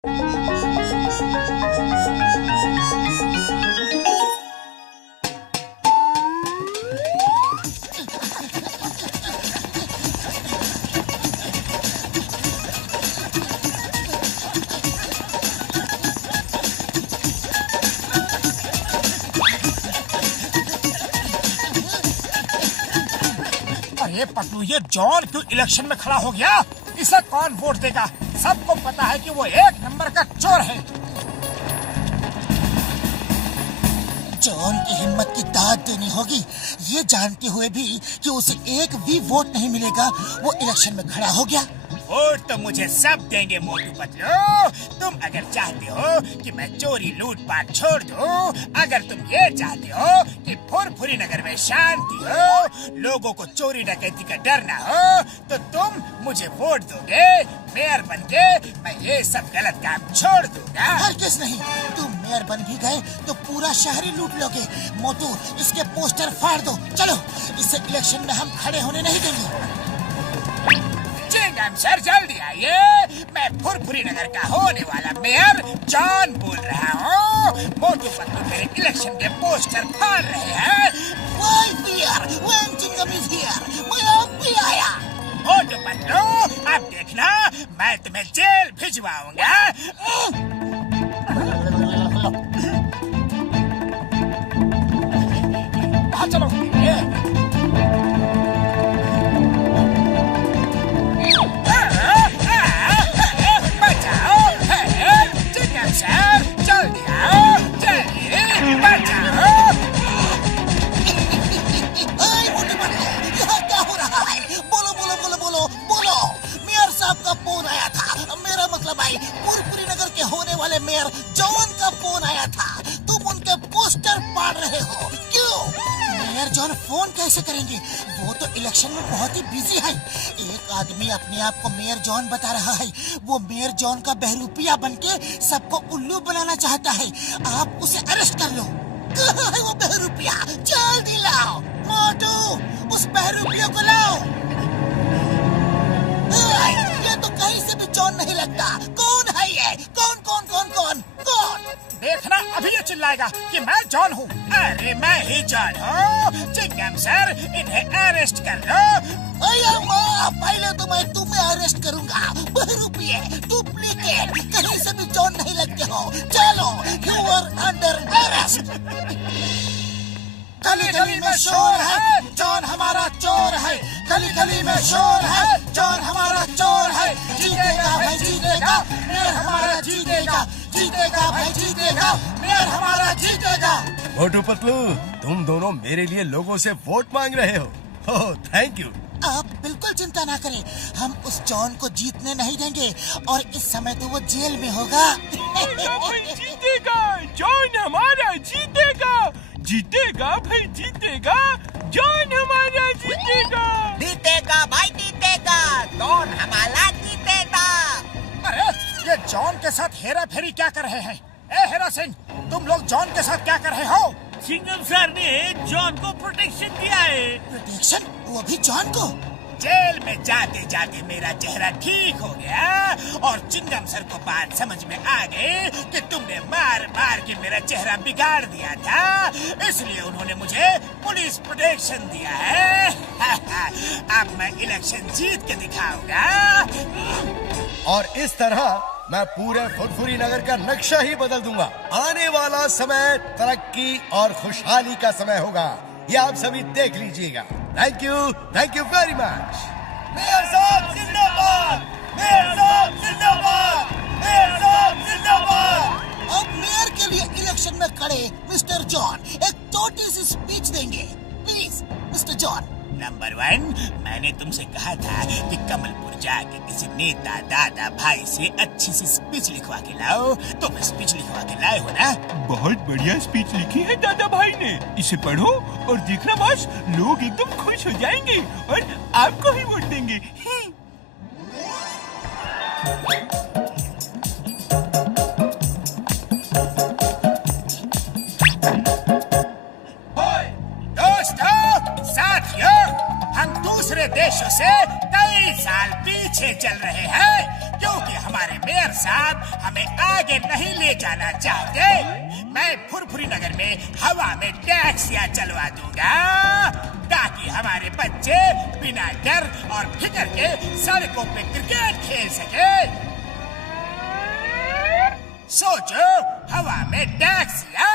अरे पटलू, ये जॉन क्यों इलेक्शन में खड़ा हो गया? इसे कौन वोट देगा? सबको पता है कि वो एक नंबर का चोर है। जॉन की हिम्मत की दाद देनी होगी। ये जानते हुए भी कि उसे एक भी वोट नहीं मिलेगा, वो इलेक्शन में खड़ा हो गया। वोट तो मुझे सब देंगे मोटू पतलू। तुम अगर चाहते हो कि मैं चोरी लूटपाट छोड़ दूं, अगर तुम ये चाहते हो कि फुरफुरी नगर में शांति हो, लोगों को चोरी डकैती का डर ना हो, तो तुम मुझे वोट दोगे। मेयर बनके मैं ये सब गलत काम छोड़ दूंगा। हरगिज़ नहीं। तुम मेयर बन भी गए तो पूरा शहर ही लूट लोगे। मोटू, इसके पोस्टर फाड़ दो। चलो, इसे इलेक्शन में हम खड़े होने नहीं देंगे। चिंगम सर, जल्दी आइए। मैं फुरफुरी नगर का होने वाला मेयर जॉन बोल रहा हूँ। मोटू पतलू मेरे इलेक्शन के पोस्टर फाड़ रहे हैं। Why fear when Chingam is here? मैं अब भी आया। मोटू पतलू, अब देखना मैं तुम्हें जेल भिजवाऊंगा। चलो। फुरफुरी नगर के होने वाले मेयर जॉन का फोन आया था। तुम उनके पोस्टर फाड़ रहे हो, क्यों? मेयर जॉन फोन कैसे करेंगे? वो तो इलेक्शन में बहुत ही बिजी है। एक आदमी अपने आप को मेयर जॉन बता रहा है। वो मेयर जॉन का बहरूपिया बनके सबको उल्लू बनाना चाहता है। आप उसे अरेस्ट कर लो। कहाँ है वो बहरूपिया? जल्दी लाओ। मोटू, उस बहरूपिया को लाओ। ये तो कहीं से भी जॉन नहीं लगता। कौन है ये? कौन कौन कौन कौन कौन? देखना, अभी ये चिल्लाएगा कि मैं जॉन हूँ। अरे मैं ही जॉन हूँ। चिंगम सर, इन्हें अरेस्ट कर लो। अरे माँ, पहले तो मैं तुम्हें अरेस्ट करूँगा। बहरूपिये, डुप्लीकेट, कहीं से भी जॉन नहीं लगते हो। चलो, यू आर अंडर अरेस्ट। गली गली में शोर है, जॉन हमारा चोर है। गली गली में शोर है, जॉन हमारा चोर है। जीतेगा भाई जीतेगा, मेयर हमारा जीतेगा। जीतेगा भाई जीतेगा, मेयर हमारा जीतेगा। मोटू पतलू, तुम दोनों मेरे लिए लोगों से वोट मांग रहे हो। ओह, थैंक यू। आप बिल्कुल चिंता ना करें, हम उस जॉन को जीतने नहीं देंगे और इस समय तो वो जेल में होगा। जीतेगा, जॉन हमारा जीतेगा। जीतेगा भाई जीतेगा, जॉन हमारा जीतेगा। जीतेगा भाई जीतेगा, जॉन हमारा जीतेगा। अरे ये जॉन के साथ हेरा फेरी क्या कर रहे हैं? ए हेरा सिंह, तुम लोग जॉन के साथ क्या कर रहे हो? चिंगम सर ने जॉन को प्रोटेक्शन दिया है। प्रोटेक्शन? वो भी जॉन को? जेल में जाते जाते मेरा चेहरा ठीक हो गया और चिंगम सर को बात समझ में आ गई कि तुमने मार मार के मेरा चेहरा बिगाड़ दिया था, इसलिए उन्होंने मुझे पुलिस प्रोटेक्शन दिया है। अब मैं इलेक्शन जीत के दिखाऊंगा। और इस तरह मैं पूरे फुरफुरी नगर का नक्शा ही बदल दूंगा। आने वाला समय तरक्की और खुशहाली का समय होगा, ये आप सभी देख लीजिएगा। Thank you very much. Mayor साहब जिंदाबाद, मेयर साहब जिंदाबाद, मेयर साहब जिंदाबाद। अब मेयर के लिए इलेक्शन में खड़े मिस्टर जॉन एक छोटी सी स्पीच देंगे। Please mister John. नंबर 1, मैंने तुमसे कहा था कि कमलपुर जाके किसी नेता दादा भाई से अच्छी सी स्पीच लिखवा के लाओ। तुम स्पीच लिखवा के लाए हो ना? बहुत बढ़िया स्पीच लिखी है दादा भाई ने। इसे पढ़ो और देखना बस, लोग एकदम खुश हो जाएंगे और आपको ही वोट देंगे। दोस्तों, साथियों, हम दूसरे देशों से कई साल पीछे चल रहे हैं क्योंकि हमारे मेयर साहब हमें आगे नहीं ले जाना चाहते, मैं फुरफुरी नगर में हवा में टैक्सियां चलवा दूंगा ताकि हमारे बच्चे बिना डर और फिक्र के सड़कों पे क्रिकेट खेल सके। सोचो, हवा में टैक्सियां।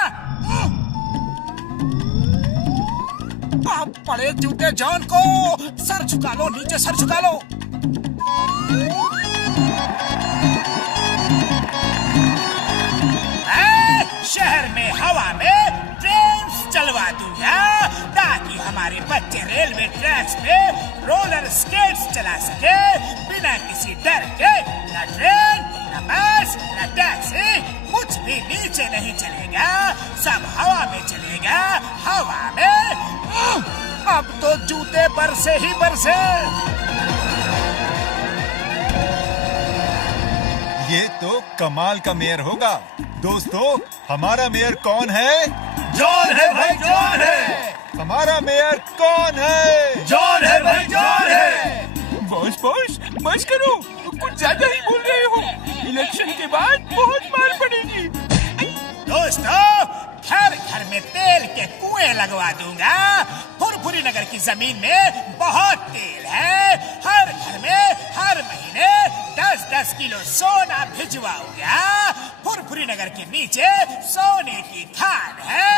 आप पड़े जूते जॉन को, सर झुका लो, नीचे सर झुका लो। शहर में हवा में ट्रेन चलवा दूंगा ताकि हमारे बच्चे रेलवे ट्रैक्स पे रोलर स्केट्स चला सके बिना किसी डर के। न ट्रेन, न बस, न टैक्सी, कुछ भी नीचे नहीं चलेगा, सब हवा में चलेगा, हवा में। अब तो जूते बरसे ही बरसे। ये तो कमाल का मेयर होगा। दोस्तों, हमारा मेयर कौन है? जॉन है भाई, जॉन है। हमारा मेयर कौन है? जॉन है भाई, जॉन है। बॉस बस करो, कुछ ज्यादा ही बोल रहे हो। इलेक्शन के बाद बहुत मार पड़ेगी। दोस्तों, घर घर में तेल के कुएं लगवा दूंगा। फुरफुरी नगर की जमीन में बहुत तेल है। हर घर में हर महीने 10-10 किलो सोना भिजवाऊंगा। फुरफुरी नगर के नीचे सोने की खान है।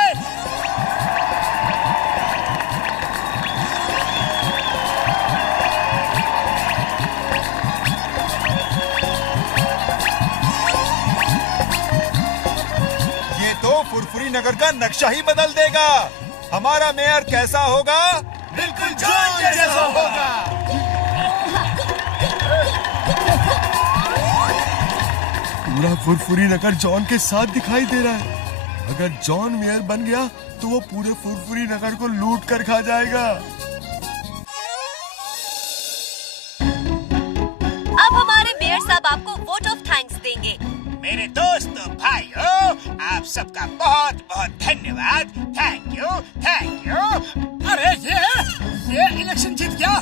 फुरफुरी नगर का नक्शा ही बदल देगा। हमारा मेयर कैसा होगा? बिल्कुल जॉन जैसा होगा। पूरा फुरफुरी नगर जॉन के साथ दिखाई दे रहा है। अगर जॉन मेयर बन गया तो वो पूरे फुरफुरी नगर को लूट कर खा जाएगा। अब हमारे मेयर साहब आपको वोट ऑफ थैंक्स देंगे। मेरे दोस्तों, भाइयों, आप सबका बहुत बहुत धन्यवाद। Thank you, thank you. अरे ये इलेक्शन जीत गया।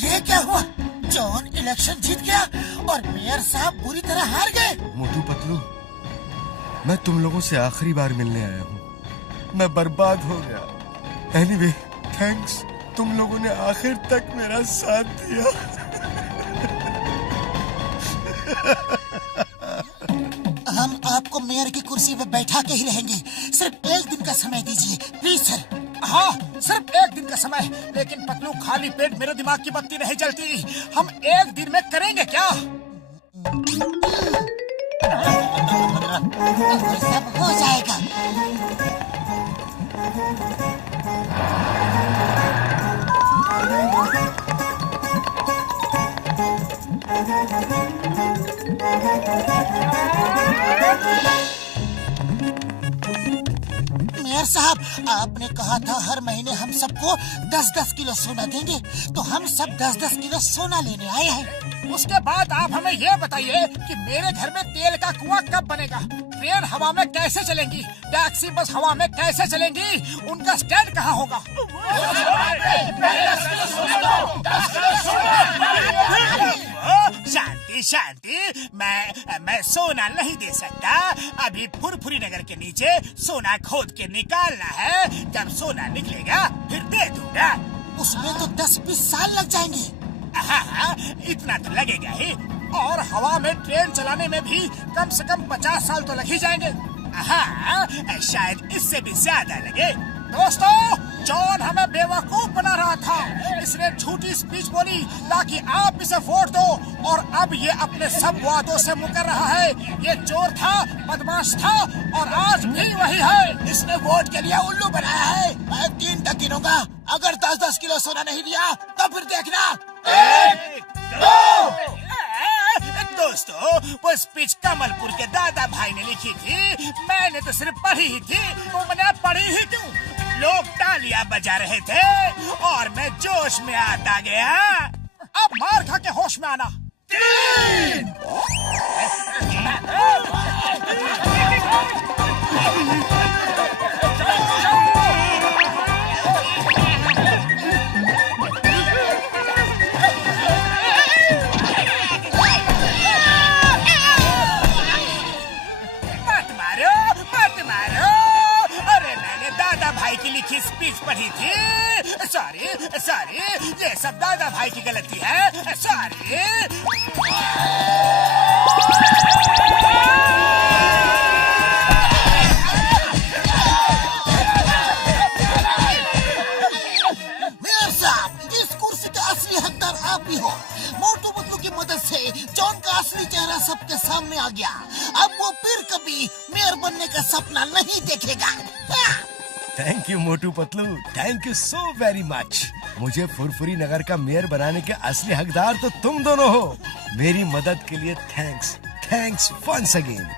ये क्या हुआ? जॉन इलेक्शन जीत गया और मेयर साहब बुरी तरह हार गए। मोटू पतलू, मैं तुम लोगों से आखिरी बार मिलने आया हूँ। मैं बर्बाद हो गया। एनीवे, थैंक्स, तुम लोगों ने आखिर तक मेरा साथ दिया। हम आपको मेयर की कुर्सी पे बैठा के ही रहेंगे। सिर्फ एक दिन का समय दीजिए, प्लीज सर। हाँ, सिर्फ एक दिन का समय। लेकिन पतलू, खाली पेट मेरे दिमाग की बत्ती नहीं जलती। हम एक दिन में करेंगे क्या? सब हो जाएगा। मेयर साहब, आपने कहा था हर महीने हम सबको 10-10 किलो सोना देंगे, तो हम सब 10-10 किलो सोना लेने आए हैं। उसके बाद आप हमें ये बताइए कि मेरे घर में तेल का कुआं कब बनेगा? ट्रेन हवा में कैसे चलेंगी? टैक्सी बस हवा में कैसे चलेंगी? उनका स्टैंड कहाँ होगा? शांति शांति, मैं सोना नहीं दे सकता। अभी फुरफुरी नगर के नीचे सोना खोद के निकालना है। जब सोना निकलेगा फिर दे दूंगा। उसमें तो 10-20 साल लग जाएंगे। हाँ, इतना तो लगेगा ही। और हवा में ट्रेन चलाने में भी कम से कम 50 साल तो लग ही जाएंगे। हाँ, शायद इससे भी ज्यादा लगे। दोस्तों, जॉन हमें बेवकूफ बना रहा था। इसने झूठी स्पीच बोली ताकि आप इसे वोट दो, और अब ये अपने सब वादों से मुकर रहा है। ये चोर था, बदमाश था, और आज भी वही है। इसने वोट के लिए उल्लू बनाया है। मैं 3 तक गिनूंगा। अगर 10-10 किलो सोना नहीं दिया तो फिर देखना। 1, 2। दोस्तों, वो स्पीच कमलपुर के दादा भाई ने लिखी थी। मैंने तो सिर्फ पढ़ी ही थी। तुमने पढ़ी ही क्यों? लोग तालियां बजा रहे थे और मैं जोश में आता गया। अब मार खा के होश में आना। 3। मेयर साहब, इस कुर्सी का असली हकदार आप ही हो। मोटू पतलू की मदद से जॉन का असली चेहरा सबके सामने आ गया। अब वो फिर कभी मेयर बनने का सपना नहीं देखेगा। Thank you Motu Patlu, thank you so very much. मुझे फुरफुरी नगर का मेयर बनाने के असली हकदार तो तुम दोनों हो। मेरी मदद के लिए थैंक्स वंस अगेन।